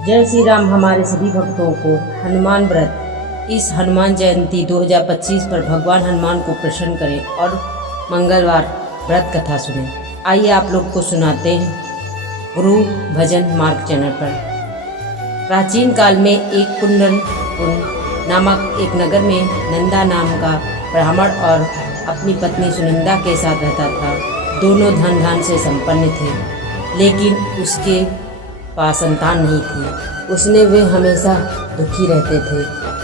जय श्री राम। हमारे सभी भक्तों को हनुमान व्रत इस हनुमान जयंती 2025 पर भगवान हनुमान को प्रसन्न करें और मंगलवार व्रत कथा सुने। आइए आप लोग को सुनाते हैं गुरु भजन मार्ग चैनल पर। प्राचीन काल में एक कुंडनपुर नामक एक नगर में नंदा नाम का ब्राह्मण और अपनी पत्नी सुनंदा के साथ रहता था। दोनों धन धान से संपन्न थे, लेकिन उसके पास संतान नहीं थी। उसने वे हमेशा दुखी रहते थे।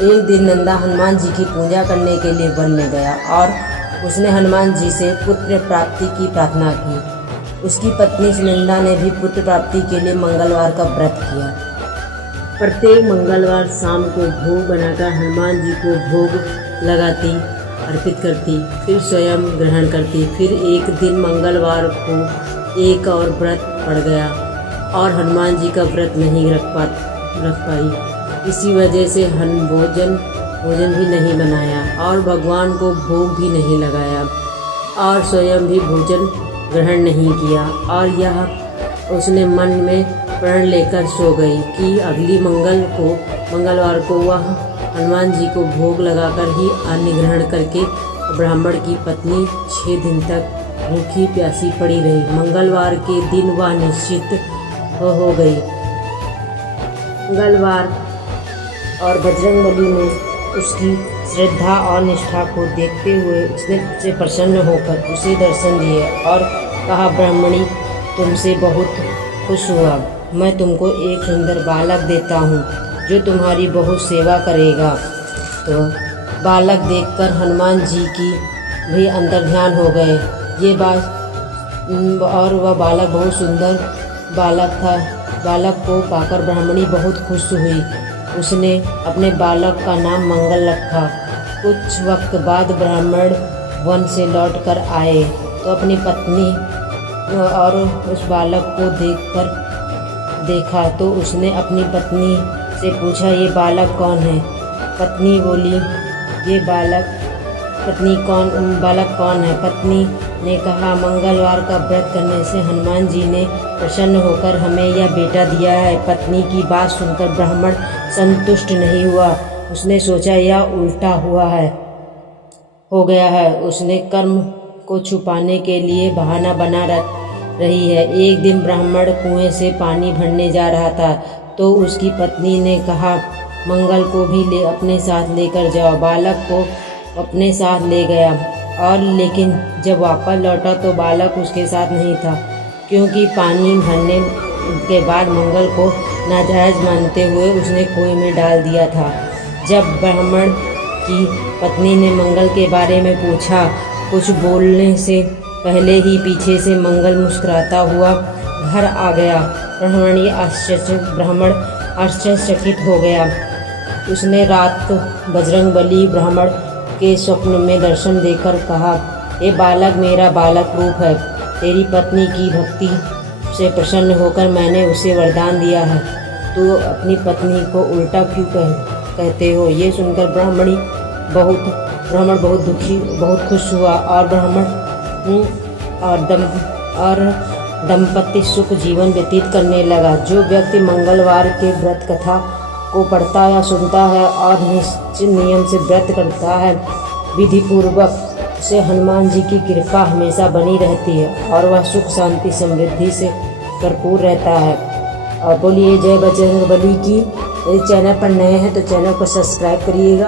एक दिन नंदा हनुमान जी की पूजा करने के लिए वन में गया और उसने हनुमान जी से पुत्र प्राप्ति की प्रार्थना की। उसकी पत्नी सुनंदा ने भी पुत्र प्राप्ति के लिए मंगलवार का व्रत किया। प्रत्येक मंगलवार शाम को भोग बनाकर हनुमान जी को भोग लगाती, अर्पित करती, फिर स्वयं ग्रहण करती। फिर एक दिन मंगलवार को एक और व्रत पड़ गया और हनुमान जी का व्रत नहीं रख पाई। इसी वजह से भोजन भी नहीं बनाया और भगवान को भोग भी नहीं लगाया और स्वयं भी भोजन ग्रहण नहीं किया। और यह उसने मन में प्रण लेकर सो गई कि अगली मंगलवार को वह हनुमान जी को भोग लगाकर ही अन्न ग्रहण करके ब्राह्मण की पत्नी 6 दिन तक भूखी प्यासी पड़ी रही। मंगलवार के दिन वह निश्चित हो गई। मंगलवार और बजरंगबली ने उसकी श्रद्धा और निष्ठा को देखते हुए उससे प्रसन्न होकर उसे दर्शन दिए और कहा, ब्राह्मणी, तुमसे बहुत खुश हुआ। मैं तुमको एक सुंदर बालक देता हूँ जो तुम्हारी बहुत सेवा करेगा। तो बालक देखकर हनुमान जी की भी अंतर्ध्यान हो गए ये बात। और वह बालक बहुत सुंदर बालक था। बालक को पाकर ब्राह्मणी बहुत खुश हुई। उसने अपने बालक का नाम मंगल रखा। कुछ वक्त बाद ब्राह्मण वन से लौटकर आए तो अपनी पत्नी और उस बालक को देखा तो उसने अपनी पत्नी से पूछा, ये बालक कौन है? पत्नी बोली, ये बालक कौन है? पत्नी ने कहा, मंगलवार का व्रत करने से हनुमान जी ने प्रसन्न होकर हमें यह बेटा दिया है। पत्नी की बात सुनकर ब्राह्मण संतुष्ट नहीं हुआ। उसने सोचा यह उल्टा हो गया है। उसने कर्म को छुपाने के लिए बहाना बना रही है। एक दिन ब्राह्मण कुएं से पानी भरने जा रहा था तो उसकी पत्नी ने कहा, मंगल को भी अपने साथ लेकर जाओ। बालक को अपने साथ ले गया और लेकिन जब वापस लौटा तो बालक उसके साथ नहीं था, क्योंकि पानी भरने के बाद मंगल को नाजायज़ मानते हुए उसने कुएं में डाल दिया था। जब ब्राह्मण की पत्नी ने मंगल के बारे में पूछा, कुछ बोलने से पहले ही पीछे से मंगल मुस्कुराता हुआ घर आ गया। ब्राह्मण आश्चर्यचकित हो गया। उसने रात बजरंगबली ब्राह्मण के स्वप्न में दर्शन देकर कहा, ये बालक मेरा बालक रूप है। तेरी पत्नी की भक्ति से प्रसन्न होकर मैंने उसे वरदान दिया है। तो अपनी पत्नी को उल्टा क्यों कहते हो? ये सुनकर ब्राह्मण बहुत दुखी, बहुत खुश हुआ और दंपति सुख जीवन व्यतीत करने लगा। जो व्यक्ति मंगलवार के व्रत कथा को पढ़ता या सुनता है और निश्चित नियम से व्रत करता है, विधि पूर्वक से हनुमान जी की कृपा हमेशा बनी रहती है और वह सुख शांति समृद्धि से भरपूर रहता है। और बोलिए जय बजरंगबली की। यदि चैनल पर नए हैं तो चैनल को सब्सक्राइब करिएगा।